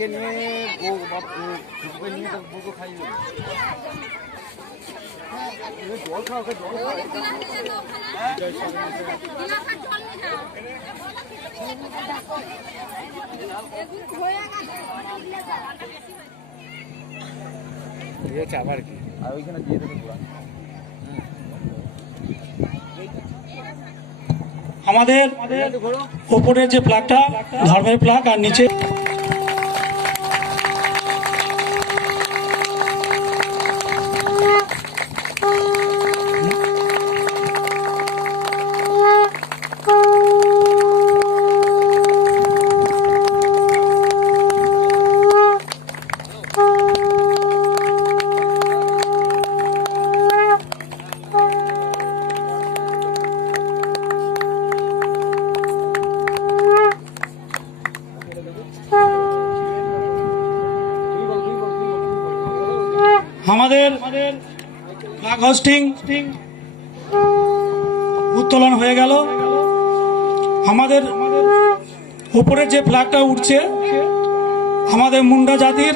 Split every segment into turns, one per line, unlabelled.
মেয়েকে নিয়ে বউ বাপ ছোটকে নিয়ে বউকে খাইয়ে জল খাও ওকে জল খাও। ঠিক আছে আবার কি? আর ওইখানে দিয়ে দেবে
আমাদের ওপরের যে প্লাগটা ধর্মের প্লাগ আর নিচে আমাদের ফ্লাগ হোস্টিং উত্তোলন হয়ে গেল। আমাদের উপরের যে ফ্ল্যাগটা উঠছে, আমাদের মুন্ডা জাতির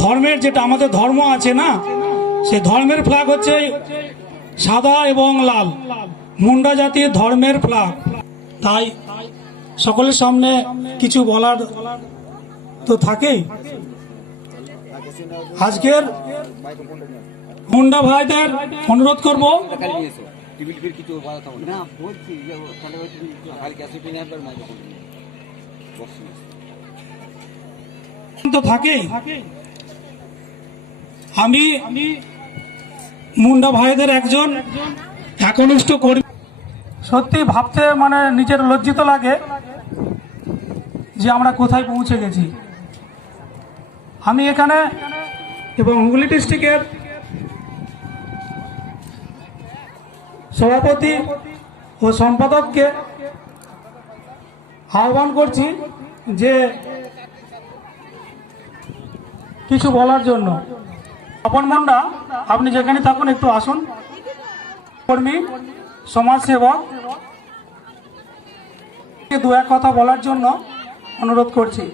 ধর্মের যেটা, আমাদের ধর্ম আছে না সে ধর্মের ফ্ল্যাগ হচ্ছে সাদা এবং লাল। মুন্ডা জাতির ধর্মের ফ্ল্যাগ তাই সকলের সামনে কিছু বলার তো থাকেই। আজকের মুন্ডা ভাইদের অনুরোধ করব। তো থাকেই আমি মুন্ডা ভাইদের একজন একনিষ্ঠ কর্মী। সত্যি ভাবতে মানে নিজের লজ্জিত লাগে যে আমরা কোথায় পৌঁছে গেছি। আমি এখানে এবং হুগলি ডিস্ট্রিক্টের সভাপতি ও সম্পাদককে আহ্বান করছি যে কিছু বলার জন্য। অপন মুন্ডা আপনি যেখানে থাকুন, একটু আসুন। কর্মী, সমাজসেবক দু এক কথা বলার জন্য অনুরোধ করছি।